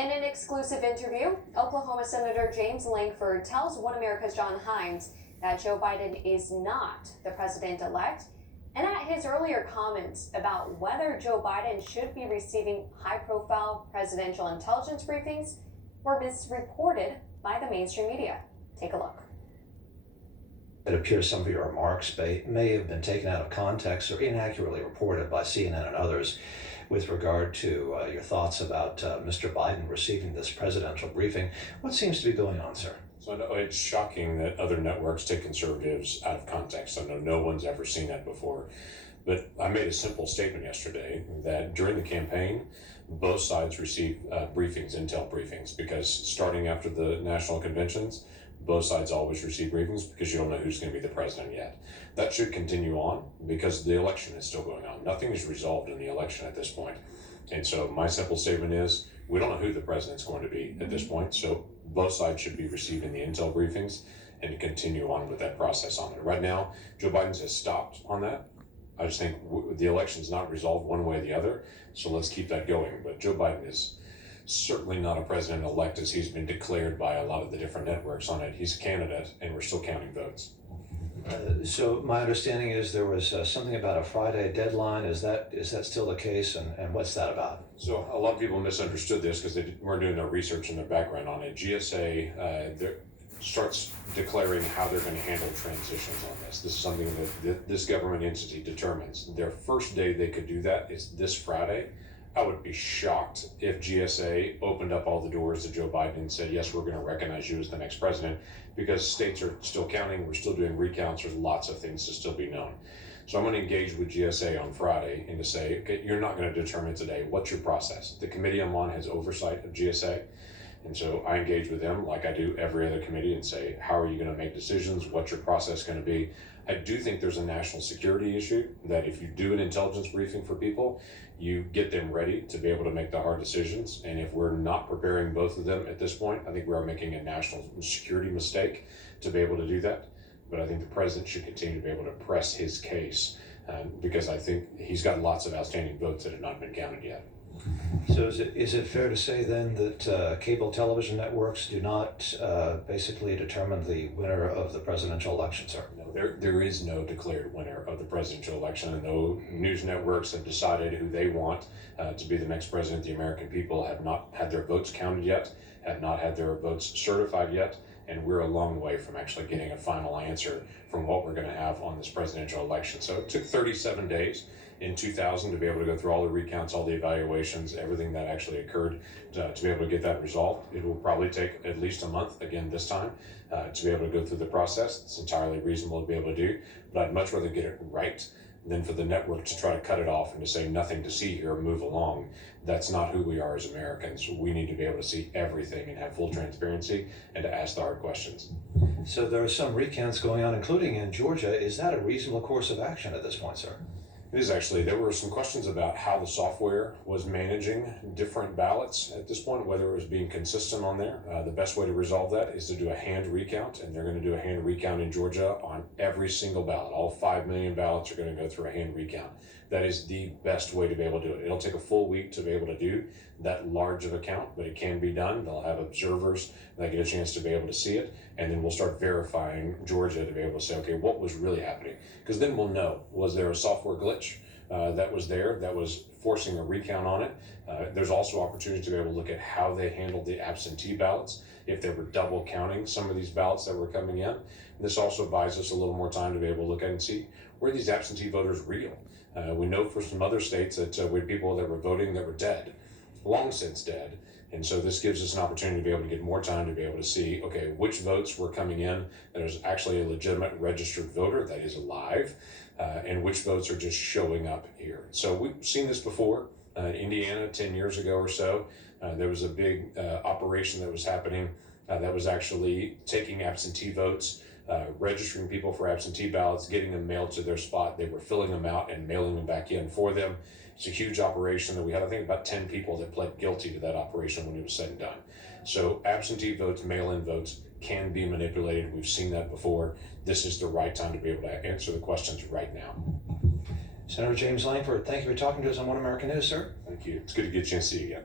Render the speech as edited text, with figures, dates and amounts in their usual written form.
In an exclusive interview, Oklahoma Senator James Lankford tells One America's John Hines that Joe Biden is not the president-elect, and at his earlier comments about whether Joe Biden should be receiving high-profile presidential intelligence briefings were misreported by the mainstream media. Take a look. It appears some of your remarks may have been taken out of context or inaccurately reported by CNN and others with regard to your thoughts about Mr. Biden receiving this presidential briefing. What seems to be going on, sir? So I know it's shocking that other networks take conservatives out of context. I know no one's ever seen that before. But I made a simple statement yesterday that during the campaign, both sides received briefings, intel briefings, because starting after the national conventions, both sides always receive briefings because you don't know who's going to be the president yet. That should continue on because the election is still going on. Nothing is resolved in the election at this point. And so my simple statement is, we don't know who the president's going to be at this point. So both sides should be receiving the intel briefings and continue on with that process on it. Right now, Joe Biden has stopped on that. I just think the election's not resolved one way or the other. So let's keep that going. But Joe Biden is certainly not a president-elect as he's been declared by a lot of the different networks on it. He's a candidate and we're still counting votes. So my understanding is there was something about a Friday deadline. Is that still the case, and what's that about? So a lot of people misunderstood this because they weren't doing their research and their background on it. GSA starts declaring how they're going to handle transitions on this. This is something that this government entity determines. Their first day they could do that is this Friday. I would be shocked if GSA opened up all the doors to Joe Biden and said, yes, we're going to recognize you as the next president, because states are still counting. We're still doing recounts. There's lots of things to still be known. So I'm going to engage with GSA on Friday and to say, okay, you're not going to determine today. What's your process? The Committee on Law has oversight of GSA. And so I engage with them like I do every other committee and say, how are you going to make decisions? What's your process going to be? I do think there's a national security issue that if you do an intelligence briefing for people, you get them ready to be able to make the hard decisions. And if we're not preparing both of them at this point, I think we are making a national security mistake to be able to do that. But I think the president should continue to be able to press his case because I think he's got lots of outstanding votes that have not been counted yet. So is it fair to say then that cable television networks do not basically determine the winner of the presidential election, sir? No, there is no declared winner of the presidential election, and no news networks have decided who they want to be the next president. The American people have not had their votes counted yet, have not had their votes certified yet, and we're a long way from actually getting a final answer from what we're going to have on this presidential election. So it took 37 days in 2000 to be able to go through all the recounts, all the evaluations, everything that actually occurred to be able to get that resolved. It will probably take at least a month again this time to be able to go through the process. It's entirely reasonable to be able to do, but I'd much rather get it right than for the network to try to cut it off and to say nothing to see here, move along. That's not who we are as Americans. We need to be able to see everything and have full transparency and to ask the hard questions. So there are some recounts going on, including in Georgia. Is that a reasonable course of action at this point, sir? It is actually. There were some questions about how the software was managing different ballots at this point, whether it was being consistent on there. The best way to resolve that is to do a hand recount, and they're going to do a hand recount in Georgia on every single ballot. All 5 million ballots are going to go through a hand recount. That is the best way to be able to do it. It'll take a full week to be able to do that large of a count, but it can be done. They'll have observers that get a chance to be able to see it, and then we'll start verifying Georgia to be able to say, okay, what was really happening? Because then we'll know, was there a software glitch that was there that was forcing a recount on it? There's also opportunity to be able to look at how they handled the absentee ballots, if they were double counting some of these ballots that were coming in. This also buys us a little more time to be able to look at and see, were these absentee voters real? We know for some other states that we had people that were voting that were dead, long since dead. And so this gives us an opportunity to be able to get more time to be able to see, okay, which votes were coming in that is actually a legitimate registered voter that is alive, and which votes are just showing up here. So we've seen this before. Indiana, 10 years ago or so, there was a big operation that was happening that was actually taking absentee votes, registering people for absentee ballots, getting them mailed to their spot. They were filling them out and mailing them back in for them. It's a huge operation that we had, I think, about 10 people that pled guilty to that operation when it was said and done. So absentee votes, mail-in votes can be manipulated. We've seen that before. This is the right time to be able to answer the questions right now. Senator James Lankford, thank you for talking to us on One American News, sir. Thank you. It's good to get a chance to see you again.